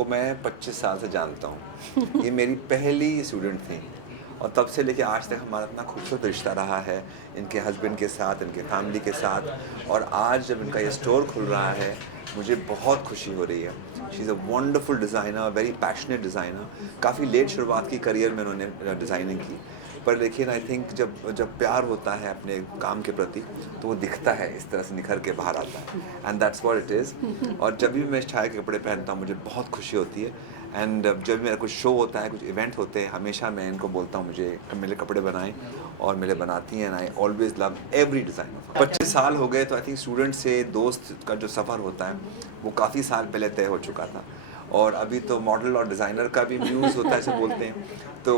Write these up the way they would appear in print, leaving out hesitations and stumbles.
को मैं 25 साल से जानता हूँ। ये मेरी पहली स्टूडेंट थी और तब से लेके आज तक हमारा इतना खूबसूरत रिश्ता रहा है इनके हस्बैंड के साथ, इनके फैमिली के साथ। और आज जब इनका ये स्टोर खुल रहा है मुझे बहुत खुशी हो रही है। She is a wonderful designer, very passionate designer. काफ़ी लेट शुरुआत की करियर में उन्होंने डिज़ाइनिंग की, पर लेकिन आई थिंक जब जब प्यार होता है अपने काम के प्रति तो वो दिखता है, इस तरह से निखर के बाहर आता है। And that's what it is. और जब भी मैं छाया के कपड़े पहनता हूँ मुझे बहुत खुशी होती है। एंड जब भी मेरा कुछ शो होता है, कुछ इवेंट होते हैं, हमेशा मैं इनको बोलता हूँ मुझे मेरे कपड़े बनाएं, और मेरे बनाती हैं। And I always love every design. 25 साल हो गए तो आई थिंक स्टूडेंट से दोस्त का जो सफ़र होता है वो काफ़ी साल पहले तय हो चुका था। और अभी तो मॉडल और डिज़ाइनर का भी म्यूज़ होता है, ऐसे बोलते हैं। तो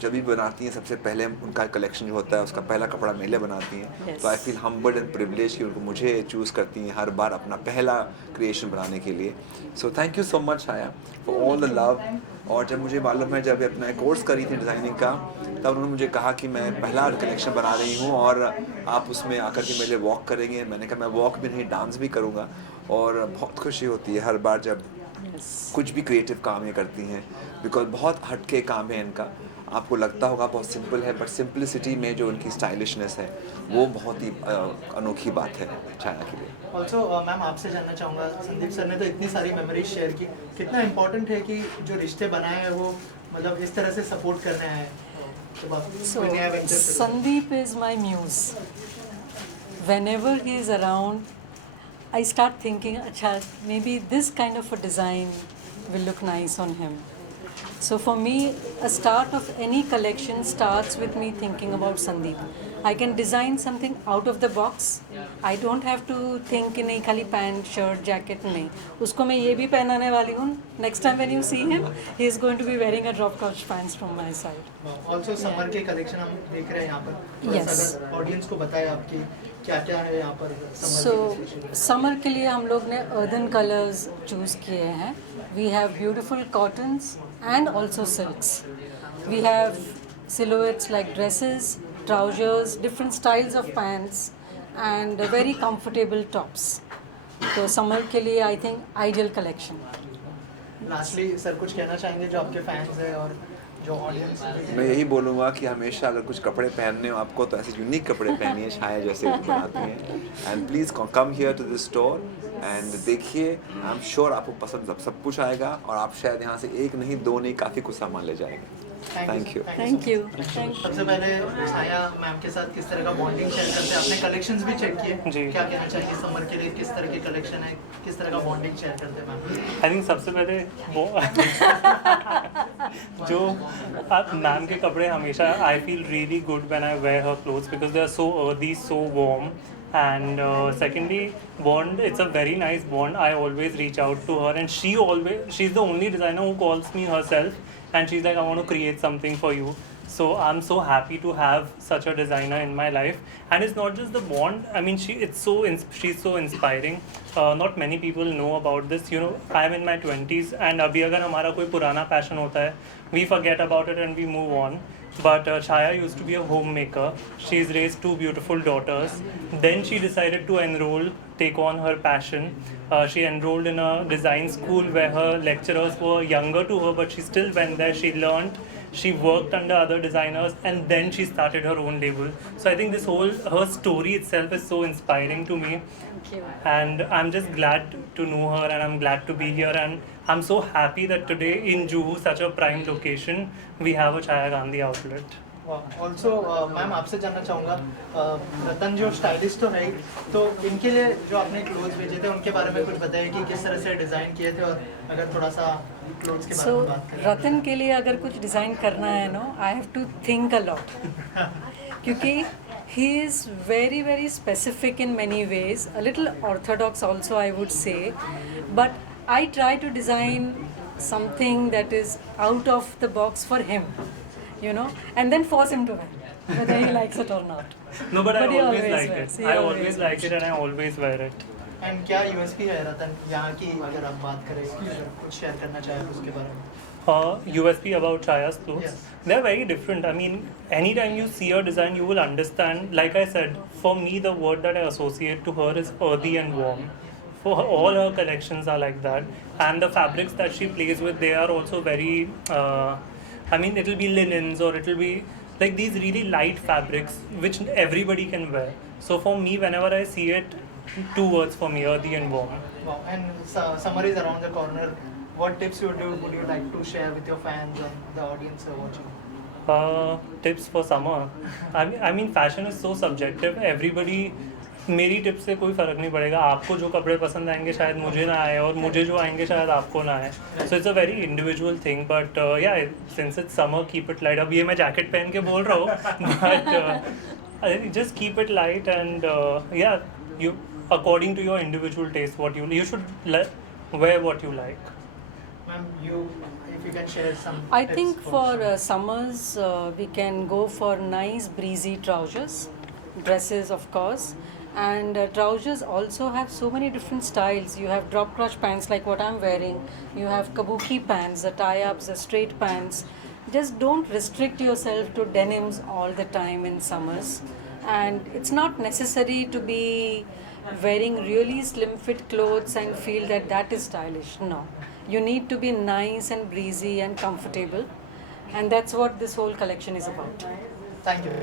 जब भी बनाती हैं सबसे पहले उनका कलेक्शन जो होता है उसका पहला कपड़ा मेले बनाती हैं। तो I feel humbled and privilege कि उनको मुझे चूज़ करती हैं हर बार अपना पहला क्रिएशन बनाने के लिए। So thank you so much आया फॉर ऑल द लव। और जब मुझे मालूम है, जब अपना कोर्स करी थी डिज़ाइनिंग का, तब उन्होंने मुझे कहा कि मैं पहला कलेक्शन बना रही हूँ और आप उसमें आकर के मेरे वॉक करेंगे। मैंने कहा मैं वॉक भी नहीं, डांस भी करूँगा। और बहुत खुशी होती है हर बार जब कुछ भी क्रिएटिव काम ये करती हैं, बिकॉज बहुत हटके काम है इनका। आपको लगता होगा बहुत सिंपल है, बट सिंपलिसिटी में जो उनकी स्टाइलिशनेस है वो बहुत ही अनोखी बात है छाया के लिए। ऑल्सो मैम आपसे जानना चाहूँगा, संदीप सर ने तो इतनी सारी मेमोरीज शेयर की, कितना इम्पोर्टेंट है कि जो रिश्ते बनाए हैं वो मतलब इस तरह से सपोर्ट करने आए हैं। So, Sandeep is my muse. Whenever he is around, I start thinking, acha, maybe this kind of a design will look nice on him. So for me, a start of any collection starts with me thinking about Sandeep. I can design something out of the box. I don't have to think कि नहीं खाली pant shirt jacket नहीं, उसको मैं ये भी पहनाने वाली हूँ. Next time when you see him, he is going to be wearing a drop couch pants from my side. Also summer के कलेक्शन हम देख रहे हैं यहाँ पर, थोड़ा सा अगर ऑडियंस को बताएं आपकी क्या क्या है यहाँ पर समर समर के लिए हम लोग ने अर्दन कलर्स चूज़ किए हैं. We have beautiful cottons and also silks. We have silhouettes like dresses, trousers, different styles of pants and very comfortable tops. So summer के लिए I think ideal collection. Lastly sir कुछ कहना चाहेंगे जो आपके फैंस हैं और जो ऑडियंस? मैं यही बोलूँगा कि हमेशा अगर कुछ कपड़े पहनने हो आपको तो ऐसे यूनिक कपड़े पहनिए छाया जैसे बनाती हैं। And please come here to this store and देखिए, आई एम श्योर आपको पसंद सब कुछ आएगा और आप शायद यहाँ से एक नहीं, दो नहीं, काफ़ी कुछ सामान ले जाएंगे। Thank you. Thank you. सबसे पहले छाया मैम के साथ किस तरह का बॉन्डिंग शेयर करते हैं? आपने कलेक्शंस भी चेक किए, क्या कहना चाहेंगे समर के लिए किस तरह की कलेक्शन है, किस तरह का बॉन्डिंग शेयर करते हैं मैम? आई थिंक सबसे पहले वो जो मैम के कपड़े हमेशा I feel really good when I wear her clothes because they are so earthy, so warm. And secondly, bond, it's a very nice bond. I always reach out to her and she's the only designer who calls me herself and she's like, I want to create something for you. So I'm so happy to have such a designer in my life. And it's not just the bond, I mean she's so inspiring. Not many people know about this, you know. I'm in my 20s and abhi agar hamara koi purana passion hota hai, we forget about it and we move on. But Chaya used to be a homemaker. She's raised 2 beautiful daughters. Then she decided to take on her passion. She enrolled in a design school where her lecturers were younger to her, but she still went there. She learned, she worked under other designers, and then she started her own label. So I think her story itself is so inspiring to me. And I'm just glad to know her and I'm glad to be here, and I'm so happy that today in Juhu, such a prime location, we have a Chaya Gandhi outlet. Also ma'am आपसे जानना चाहूँगा, रतन जो स्टाइलिस्ट तो है ही, तो इनके लिए जो आपने क्लोथ्स भेजे थे उनके बारे में कुछ बताइए कि किस तरह से डिज़ाइन किए थे, और अगर थोड़ा सा क्लोथ्स के बारे में बात करें। रतन के लिए अगर कुछ डिज़ाइन करना है no, I have to think a lot क्योंकि he is very very specific in many ways, a little orthodox also I would say, but I try to design something that is out of the box for him, you know, and then force him to wear whether he likes it or not. No, but I he always like wears. it. I always like it and I always wear it. And क्या यूएसपी है रतन यहाँ की, अगर आप बात करें अगर कुछ शेयर करना चाहें उसके बारे में? USP about Chaya's clothes, Yes. they're very different. I mean, anytime you see her design, you will understand. Like I said, for me, the word that I associate to her is earthy and warm. for all her collections are like that, and the fabrics that she plays with, they are also very I mean, it'll be linens, or it'll be like these really light fabrics which everybody can wear. So for me, whenever I see it, two words for me: earthy and warm. Wow. And summer is around the corner. What tips would you like to share with your fans and the audience who are watching? Tips for summer. I mean, fashion is so subjective. Everybody, मेरी टिप से कोई फ़र्क नहीं पड़ेगा. आपको जो कपड़े पसंद आएंगे शायद मुझे ना आए, और मुझे जो आएंगे शायद आपको ना आए. So it's a very individual thing. But yeah, since it's summer, keep it light. अब ये मैं जैकेट पहन के बोल रहा हूँ, but just keep it light, and yeah, you, according to your individual taste, what you should wear what you like. Ma'am, if you can share some I tips think for summers, we can go for nice breezy trousers, dresses of course, and trousers also have so many different styles. You have drop crotch pants like what I'm wearing, you have kabuki pants, the tie-ups, the straight pants. Just don't restrict yourself to denims all the time in summers, and it's not necessary to be wearing really slim fit clothes and feel that that is stylish. No, you need to be nice and breezy and comfortable, and that's what this whole collection is about. Thank you.